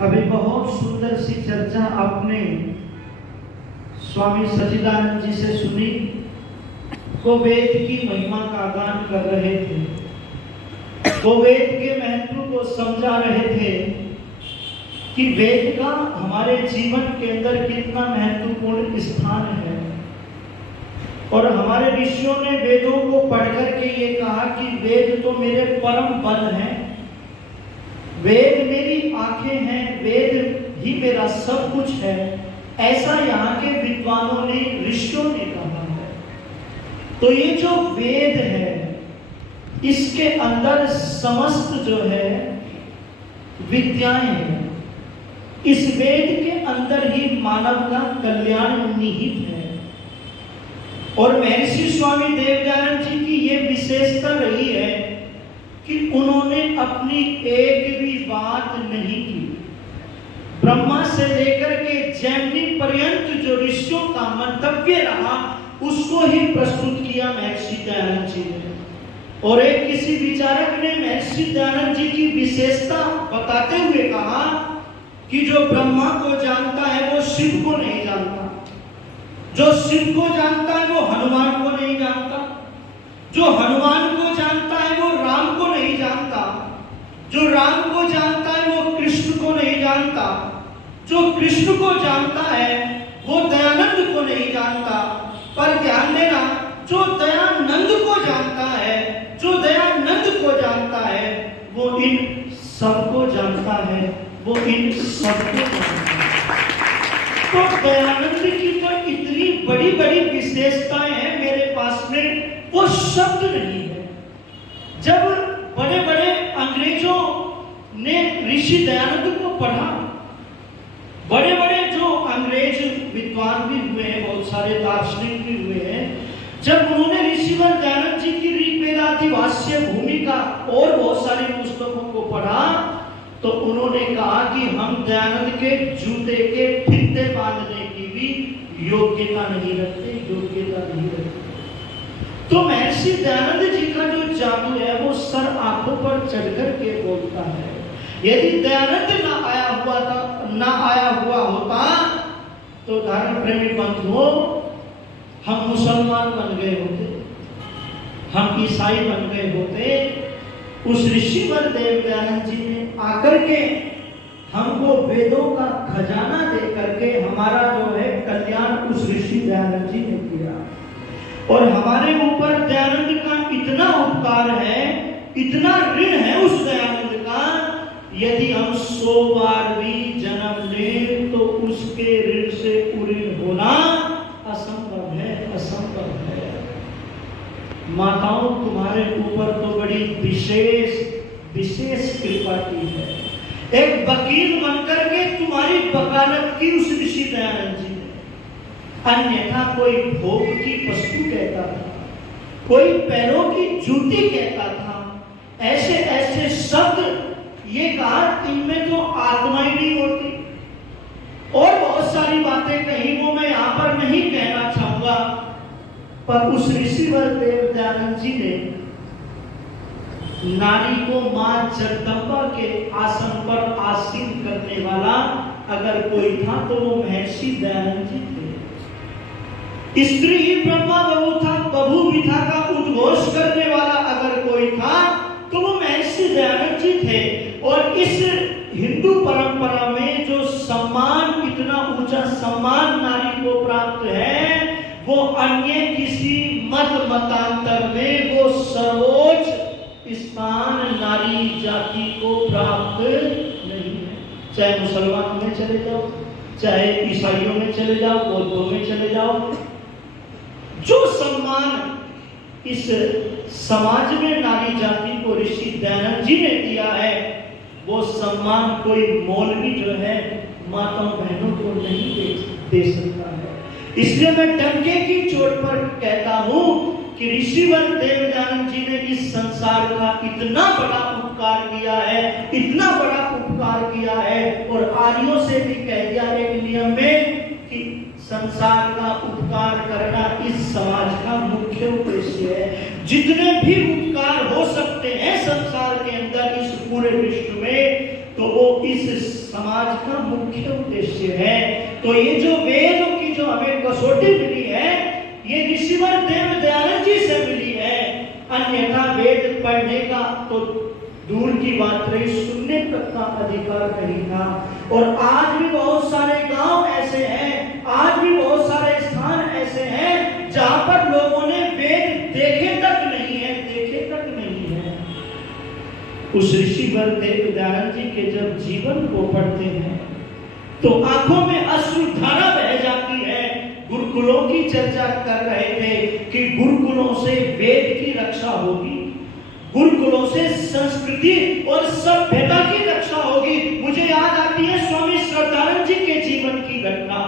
अभी बहुत सुंदर सी चर्चा आपने स्वामी सच्चिदानंद जी से सुनी। वो वेद की महिमा का गान कर रहे थे, वो वेद के महत्व को समझा रहे थे कि वेद का हमारे जीवन के अंदर कितना महत्वपूर्ण स्थान है। और हमारे ऋषियों ने वेदों को पढ़कर के ये कहा कि वेद तो मेरे परम बल हैं, वेद मेरी आंखें हैं, वेद ही मेरा सब कुछ है। ऐसा यहाँ के विद्वानों ने, ऋषियों ने कहा है। तो ये जो वेद है, इसके अंदर समस्त जो है विद्याएं हैं। इस वेद के अंदर ही मानव का कल्याण निहित है। और महर्षि स्वामी देवदयानंद जी की ये विशेषता रही है कि उन्होंने अपनी एक भी बात नहीं की। ब्रह्मा से लेकर के जैमिनी पर्यंत जो ऋषियों का मंतव्य रहा, उसको ही प्रस्तुत किया महर्षि दयानंद जी ने। और एक किसी विचारक ने महर्षि दयानंद जी की विशेषता बताते हुए कहा कि जो ब्रह्मा को जानता है वो शिव को नहीं जानता, जो शिव को जानता है वो हनुमान को नहीं जानता, जो हनुमान को जानता है वो राम को नहीं जानता, जो राम को जानता है वो कृष्ण को नहीं जानता, जो कृष्ण को जानता है वो दयानंद को नहीं जानता। पर ध्यान देना, जो दयानंद को जानता है, जो दयानंद को जानता है, वो इन सबको जानता है, वो इन सबको जानता है। तो दयानंद की तो इतनी बड़ी बड़ी विशेषताएं हैं मेरे पास में, वो शब्द नहीं है। जब बड़े बड़े अंग्रेजों ने ऋषि दयानंद को पढ़ा, बड़े बड़े जो अंग्रेज विद्वान भी हुए हैं, बहुत सारे दार्शनिक भी हुए हैं, जब उन्होंने ऋषिवर दयानंद जी की ऋग्वेदादि भाष्य भूमिका और बहुत सारी पुस्तकों को पढ़ा, तो उन्होंने कहा कि हम दयानंद के जूते के फीते बांधने की भी योग्यता नहीं रखते, योग्यता नहीं रखते। तो महर्षि दयानंद जी का जो जादू है वो सर आंखों पर चढ़कर के बोलता है। यदि दयानंद ना आया हुआ होता तो धर्म प्रेमी बंधुओं, हम मुसलमान बन गए होते, हम ईसाई बन गए होते। उस ऋषिवर देवदयानंद जी ने आकर के हमको वेदों का खजाना दे करके हमारा जो है कल्याण उस ऋषि दयानंद जी ने किया। और हमारे ऊपर दयानंद का इतना उपकार है, इतना ऋण है उस दयानंद का, यदि हम 100 बार भी जन्म लें तो उसके ऋण से पूर्ण होना असंभव है, असंभव है। माताओं, तुम्हारे ऊपर तो बड़ी विशेष कृपा की है। एक वकील बनकर के तुम्हारी वकालत की उस ऋषि दयानंद जी ने। अन्यथा कोई भोग की वस्तु कहता था, कोई पैरों की जूती कहता था, ऐसे ऐसे शब्द ये कहा, इनमें तो आत्मा ही नहीं होती। और बहुत सारी बातें कही, वो मैं यहाँ पर नहीं कहना चाहूंगा। पर उस ऋषिवर देवदयानंद जी ने नारी को मां जगदम्बा के आसन पर आसीन करने वाला अगर कोई था तो वो महर्षि दयानंद जी थे। स्त्री ही ब्रह्मा बभू विथा का उद्घोष करने वाला अगर कोई था तो वो महर्षि दयानंद जी थे। और इस हिंदू परंपरा में जो सम्मान, इतना ऊंचा सम्मान नारी को प्राप्त है, वो अन्य किसी मतांतर में वो सर्वोच्च स्थान नारी जाति को प्राप्त नहीं है। चाहे मुसलमान में चले जाओ, चाहे ईसाइयों में चले जाओ, बौद्धों में चले जाओ, जो सम्मान इस समाज में नारी जाति को ऋषि दयानंद जी ने दिया है, वो सम्मान कोई मौलवी जो है माताओं बहनों को नहीं दे सकता है। इसलिए मैं डंके की चोट पर कहता हूं कि ऋषिवर देवदयानंद जी ने इस संसार का इतना बड़ा उपकार किया है, इतना बड़ा उपकार किया है। और आर्यों से भी कह दिया एक नियम में कि संसार का उपकार करना इस समाज का मुख्य उद्देश्य है। जितने भी उपकार हो सकते हैं संसार के अंदर, इस पूरे विश्व में, तो वो इस समाज का मुख्य उद्देश्य है। तो ये जो वेद की जो हमें कसौटी मिली है, ये ऋषिवर देव दयानंद जी से मिली है। अन्यथा वेद पढ़ने का तो दूर की बात रही, सुनने तक का अधिकार नहीं था। और आज भी बहुत सारे गांव ऐसे हैं, आज भी बहुत सारे स्थान ऐसे हैं जहां पर लोगों ने वेद देखे तक नहीं है, देखे तक नहीं है। उस ऋषिवर देव दयानंद जी के जब जीवन को पढ़ते हैं तो आंखों में अश्रुधारा बह जाती है। गुरुकुलों की चर्चा कर रहे थे कि गुरुकुलों से वेद की रक्षा होगी, गुरुकुलों से संस्कृति और सभ्यता की रक्षा होगी। मुझे याद आती है स्वामी श्रद्धानंद जी के जीवन की घटना।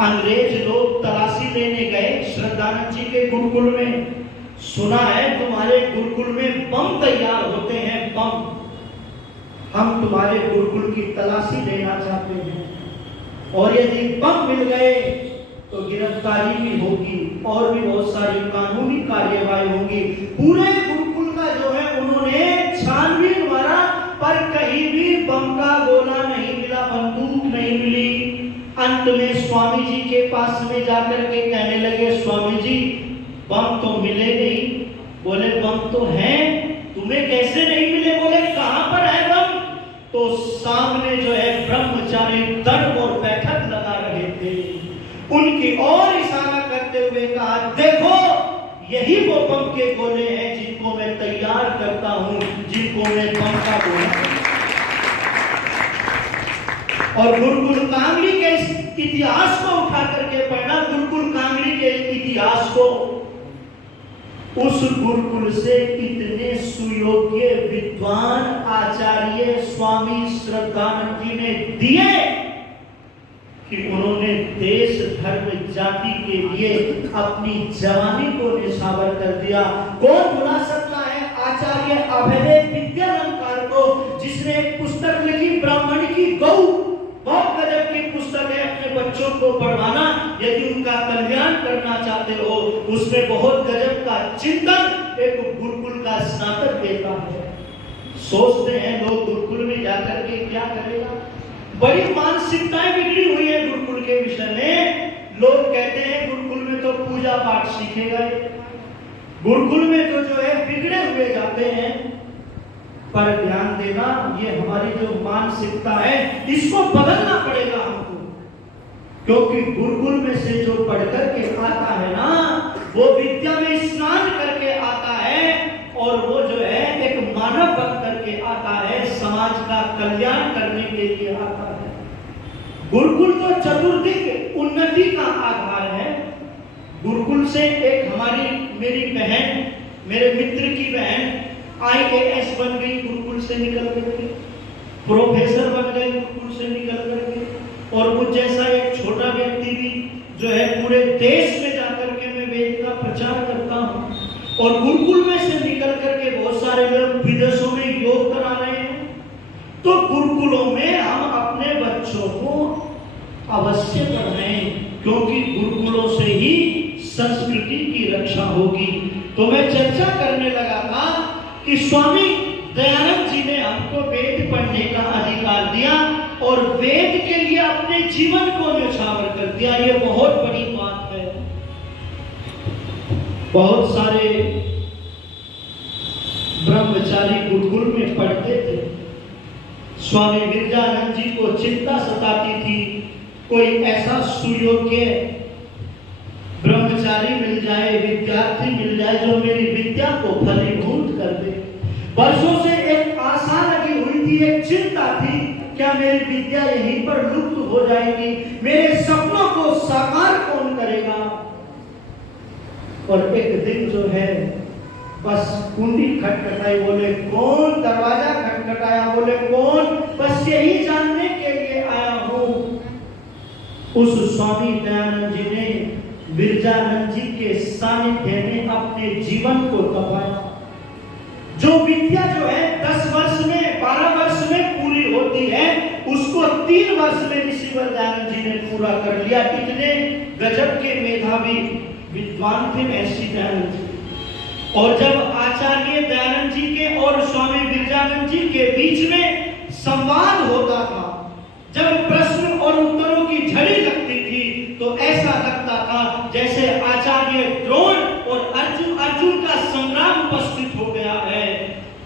अंग्रेज लोग तलाशी लेने गए श्रद्धानंद जी के गुरुकुल में। सुना है तुम्हारे गुरुकुल में बम तैयार होते हैं, बम, हम तुम्हारे गुरुकुल की तलाशी लेना चाहते हैं, और यदि बम मिल गए तो गिरफ्तारी भी होगी और भी बहुत सारी कानूनी कार्यवाही होगी। पूरे गुरुकुल का जो है उन्होंने छानबीन मारा, पर कहीं भी बम का गोला नहीं मिला, बंदूक नहीं मिली। अंत में स्वामी जी के पास में जाकर के कहने लगे, स्वामी जी बम तो मिले नहीं। बोले बम तो है, तुम्हें कैसे नहीं मिले? बोले कहां पर है बम? तो सामने जो है ब्रह्मचारी दंड और बैठक लगा रहे थे, उनकी ओर इशारा करते हुए कहा, देखो यही वो बम के गोले हैं जिनको मैं तैयार करता हूं, जिनको मैं बम का गोला। और गुरुकुल कांगड़ी के इतिहास को उठा करके पढ़ना, गुरुकुल कांगड़ी के इतिहास को। उस गुरुकुल से इतने सुयोग्य विद्वान आचार्य स्वामी श्रद्धानंद जी ने दिए कि उन्होंने देश धर्म जाति के लिए अपनी जवानी को निछावर कर दिया। कौन भुला सकता है आचार्य अभयदेव विद्यालंकार को, जिसने एक पुस्तक लिखी ब्राह्मण की गौ, बहुत गजब की पुस्तक है, अपने बच्चों को पढ़वाना यदि उनका कल्याण करना चाहते हो। उसमें बहुत गजब का चिंतन एक गुरुकुल का स्नातक देता है। सोचते हैं लोग गुरुकुल में जाकर के क्या करेगा, बड़ी मानसिकताएं बिगड़ी हुई है गुरुकुल के विषय में। लोग कहते हैं गुरुकुल में तो पूजा पाठ सीखेगा, गुरुकुल में तो जो है बिगड़े हुए जाते हैं। पर ध्यान देना, ये हमारी जो मानसिकता है इसको बदलना पड़ेगा हमको, क्योंकि गुरुकुल में से जो पढ़ करके आता है ना, वो विद्या में स्नान करके आता है, और वो जो है एक मानव बन करके आता है, समाज का कल्याण करने के लिए आता है। गुरुकुल तो चतुर्दिक उन्नति का आधार है। गुरुकुल से एक हमारी मेरी बहन, मेरे मित्र की बहन IAS बन गई गुरुकुल से निकल करके, प्रोफेसर बन गए गुरुकुल से निकल करके। और मुझ जैसा एक छोटा व्यक्ति भी जो है पूरे देश में जाकर के मैं वेद का प्रचार करता हूँ, और गुरुकुल में से निकल करके बहुत सारे लोग विदेशों में योग करा रहे हैं। तो गुरुकुलों में हम अपने बच्चों को अवश्य पढ़ाएं, क्योंकि गुरुकुलों से ही संस्कृति की रक्षा होगी। तो मैं चर्चा करने लगा था कि स्वामी दयानंद जी ने हमको वेद पढ़ने का अधिकार दिया और वेद के लिए अपने जीवन को न्यौछावर कर दिया। ये बहुत बड़ी बात है। बहुत सारे ब्रह्मचारी गुरुकुल में पढ़ते थे। स्वामी विरजानंद जी को चिंता सताती थी, कोई ऐसा सुयोग्य ब्रह्मचारी मिल जाए, विद्यार्थी मिल जाए जो मेरी विद्या को फलीभूत कर दे। वर्षों से एक आशा लगी हुई थी, एक चिंता थी, क्या मेरी विद्या यहीं पर लुप्त हो जाएगी, मेरे सपनों को साकार कौन करेगा। और एक दिन जो है बस कुंडी खटखटाई, बोले कौन, दरवाजा खटखटाया, बोले कौन, बस यही जानने के लिए आया हूं। उस स्वामी दयानंद जी ने विरजानंद जी के सानिध्य में अपने जीवन को तपाया। जो विद्या जो है 10 वर्ष में 12 वर्ष में पूरी होती है, उसको 3 वर्ष में ऋषिवर दयानंद जी ने पूरा कर लिया। इतने गजब के मेधावी विद्वान थे महर्षि दयानंद जी। और जब आचार्य दयानंद जी के और स्वामी विरजानंद जी के बीच में संवाद होता था, जब प्रश्न और उत्तरों की झड़ी लगती थी, तो ऐसा लगता था जैसे आचार्य द्रोण और अर्जुन का संग्राम उपस्थित हो गया है।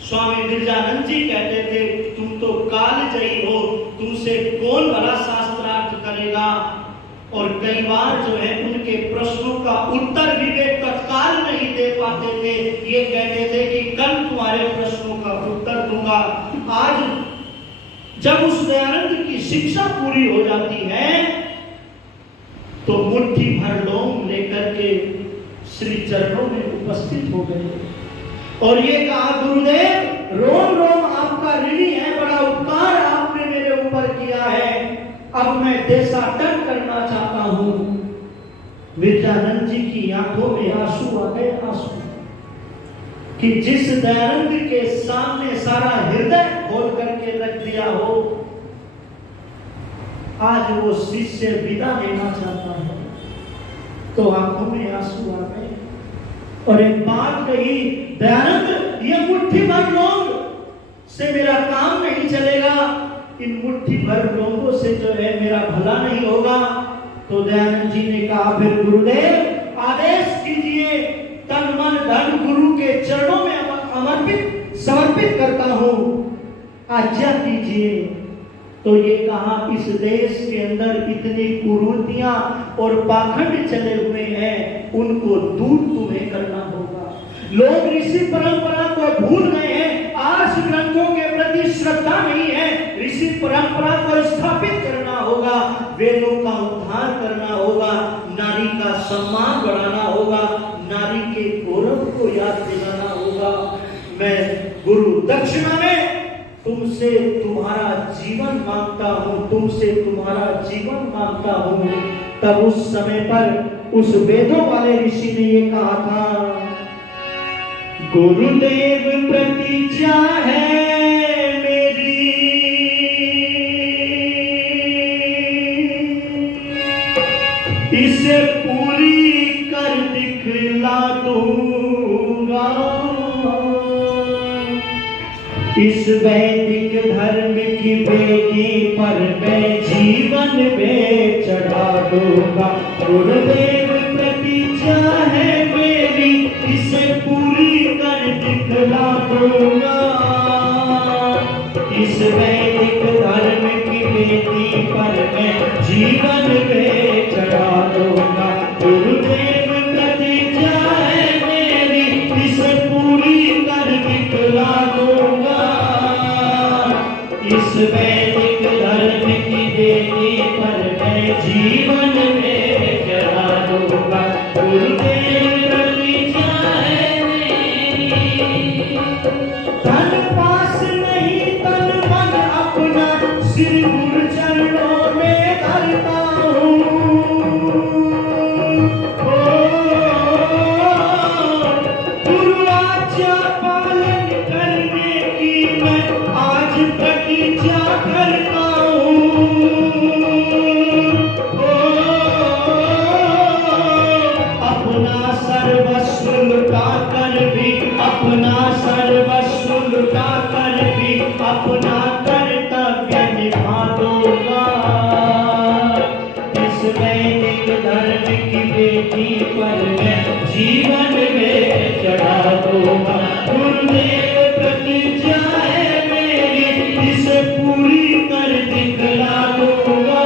स्वामी विरजानंद जी कहते थे, तुम तो कालजयी हो, तुमसे कौन भला शास्त्रार्थ करेगा। और कई बार जो है उनके प्रश्नों का उत्तर भी वे तत्काल नहीं दे पाते थे। ये कहते थे कि कल तुम्हारे प्रश्नों का उत्तर दूंगा। आज जब उस दयानंद की शिक्षा पूरी हो जाती है, तो मुट्ठी भर लौंग लेकर के श्री चरणों में उपस्थित हो गए और ये कहा, गुरुदेव रोम रोम आपका ऋणी है, बड़ा उपकार आपने मेरे ऊपर किया है, अब मैं देशाटन करना चाहता हूं। विरजानंद जी की आंखों में आंसू आ गए, आंसू कि जिस दयानंद के सामने सारा हृदय खोल करके रख दिया हो, आज वो शिष्य विदा लेना चाहता है। तो आंखों में आंसू आ गए और एक बात कही, दयानंद ये मुट्ठी भर लौंग से मेरा काम नहीं चलेगा, इन मुट्ठी भर लौंगों से जो है मेरा भला नहीं होगा। तो दयानंद जी ने कहा, फिर गुरुदेव आदेश कीजिए, तन मन धन गुरु के चरणों में समर्पित करता हूं, आज्ञा कीजिए। तो ये कहा, इस देश के अंदर इतनी कुरीतियां और पाखंड चले हुए हैं, उनको दूर तुम्हें करना होगा। लोग ऋषि परंपरा को भूल गए हैं, आर्ष ग्रंथों के प्रति श्रद्धा नहीं है। ऋषि परंपरा को स्थापित करना होगा, वेदों का उद्धार करना होगा, नारी का सम्मान बढ़ाना होगा, नारी के गौरव को याद दिलाना होगा। मैं गुरु दक्षिणा में तुमसे तुम्हारा जीवन मांगता हूं, तुमसे तुम्हारा जीवन मांगता हूं। तब उस समय पर उस वेदों वाले ऋषि ने ये कहा था, गुरुदेव प्रतिज्ञा है मेरी, इसे पूरी कर दिखला दूंगा। इस वैदिक धर्म की बेदी पर मैं जीवन में चढ़ा दूंगा। गुरुदेव प्रतिज्ञा है मेरी, इसे पूरी कर दिखला दूंगा। इस वैदिक धर्म की बेदी पर मैं जीवन में चढ़ा दूंगा। गुरुदेव प्रतिज्ञा है मेरी, इसे पूरी कर दिखला दूंगा। इस वैदिक धर्म की बेदी पर मैं जीवन में चढ़ा दूंगा। गुरुदेव प्रतिज्ञा है मेरी। धन पास नहीं, तन मन अपना सिर गुरु चरणों में धरता हूँ। गुरु आज्ञा पालन करने की मैं आज प्रतिज्ञा करता हूँ। अपना सर्वस्व लुटा कर भी, अपना सर्वस्व लुटा कर भी अपना कर्तव्य निभा दूंगा। इस वैदिक धर्म की बेदी पर मैं जीवन में चढ़ा दूंगा। गुरुदेव प्रतिज्ञा है मेरी, इसे पूरी कर दिखला दूंगा।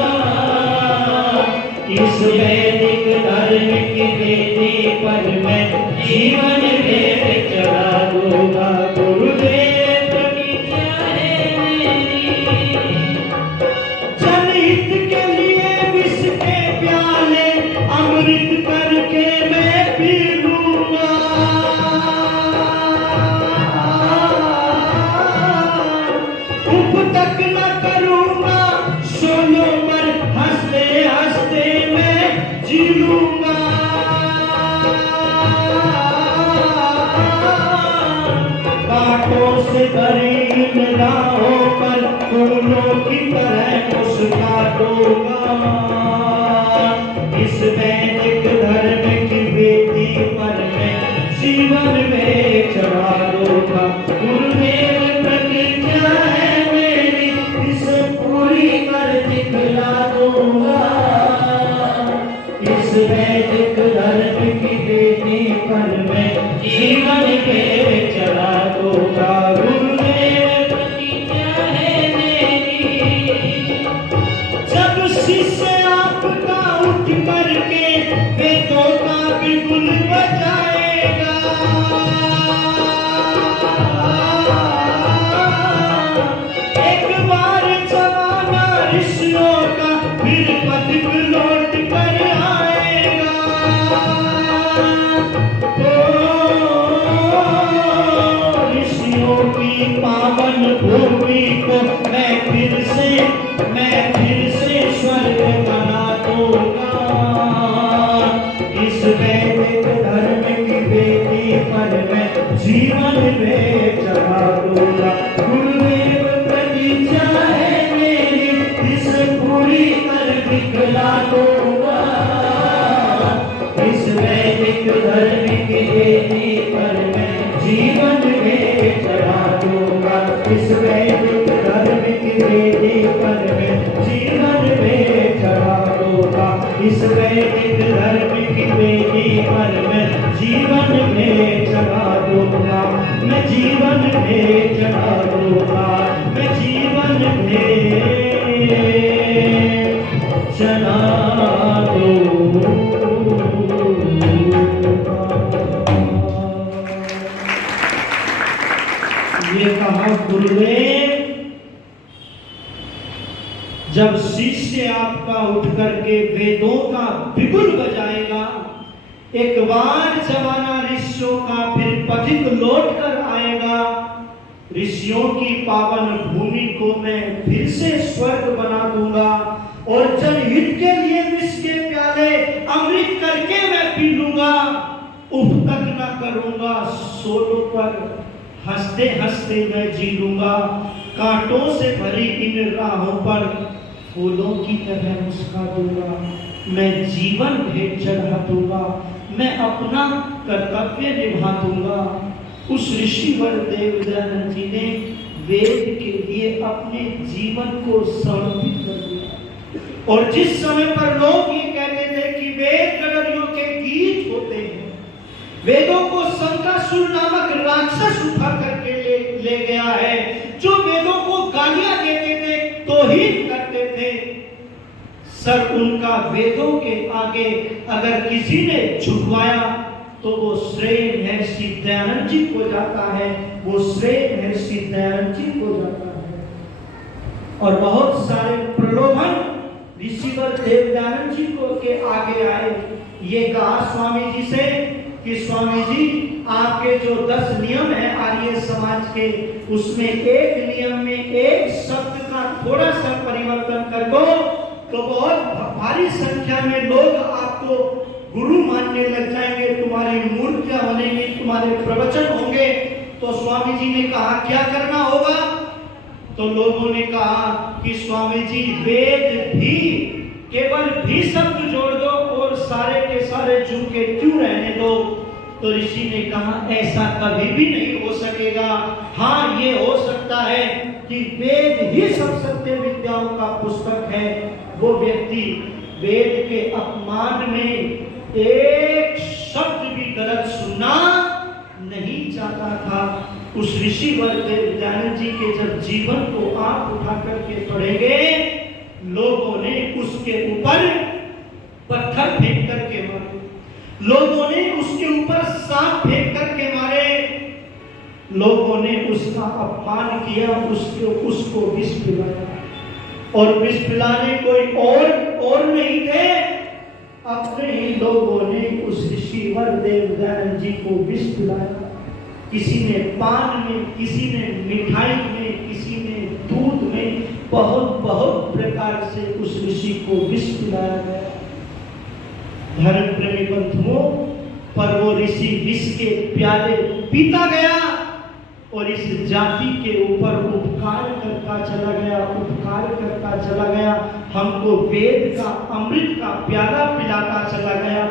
इस वैदिक धर्म की बेदी पर मैं जीवन में चढ़ा दूंगा। गुरुदेव प्रतिज्ञा है मेरी। जनहित के लिए विष के प्याले अमृत करके मैं पी लूंगा। उप तक न करूंगा, सोलो पर हंसते हंसते मैं जी लूंगा। कांटों से भरी इन राहों पर फूलों की तरह मुस्कुरा दूंगा। इस वैदिक धर्म की बेदी पर मैं जीवन में चढ़ा दूंगा। गुरुदेव प्रतिज्ञा है मेरी, जीवन में चढ़ा दूंगा, मैं जीवन में चढ़ा दूंगा, मैं जीवन में चढ़ा दूंगा। ये कहा गुरुदेव। जब शिष्य आपका उठ करके वेदों का बिगुल बजाएगा, एक बार जमाना ऋषियों का फिर पथिक लौट कर आएगा, ऋषियों की पावन भूमि को मैं फिर से स्वर्ग बना दूंगा और जनहित के लिए विष के प्याले अमृत करके मैं पी लूंगा, उफ तक न करूंगा, सोलों पर हंसते हंसते मैं जी लूंगा, कांटों से भरी इन राहों पर फूलों की तरह मुस्का दूंगा, मैं जीवन भेंट चढ़ा दूंगा, मैं अपना कर्तव्य निभा दूंगा। उस ऋषिवर देवदयानंद जी ने वेद के लिए अपने जीवन को समर्पित कर दिया। और जिस समय पर लोग ये कहते थे कि वेद गणरियों के गीत होते हैं, वेदों को शंकासुर नामक राक्षस उठा करके ले गया है, जो वेदों को गालियां देते थे, तौहीन करते थे, सर उनका वेदों के आगे अगर किसी ने झुकवाया तो वो श्रेय महर्षि दयानंद जी को जाता है, वो श्रेय महर्षि दयानंद जी को जाता है। और बहुत सारे प्रलोभन ऋषिवर देवदयानंद जी को के आगे आए। ये कहा स्वामी जी से कि स्वामी जी, आपके जो 10 नियम है आर्य समाज के, उसमें एक नियम में एक शब्द का थोड़ा सा परिवर्तन कर दो तो बहुत भारी संख्या में लोग आपको गुरु मानने लग जाएंगे, तुम्हारी मूर्तियां बनेंगी, तुम्हारे प्रवचन होंगे। तो स्वामी जी ने कहा क्या करना होगा? तो लोगों ने कहा कि स्वामी जी, वेद भी केवल भी शब्द जोड़ दो और सारे के सारे जू के क्यों रहने दो। तो ऋषि ने कहा ऐसा कभी भी नहीं हो सकेगा। हाँ, ये हो सकता है कि वेद ही सब सत्य विद्याओं का पुस्तक है। वो व्यक्ति वेद के अपमान में एक शब्द भी गलत सुनना नहीं चाहता था। उस ऋषिवर देवदयानंद जी के जब जीवन को आप उठा करके पढ़ेंगे, लोगों ने उसके ऊपर पत्थर फेंक करके मारे, लोगों ने उसके ऊपर सांप फेंक करके मारे, लोगों ने उसका अपमान किया, उसको विष पिलाया। और विष पिलाने कोई और नहीं थे, अपने ही लोगों ने उस ऋषिवर देवदयानंद जी को विष पिलाया। किसी ने पान में, किसी ने मिठाई में, किसी ने दूध में, बहुत प्रकार से उस ऋषि को विष पिलाया गया। धर्म प्रेमी बंधुओं, पर वो ऋषि विष के प्याले पीता गया और इस जाति के ऊपर उपकार करता चला गया, हमको वेद का अमृत का प्याला पिलाता चला गया।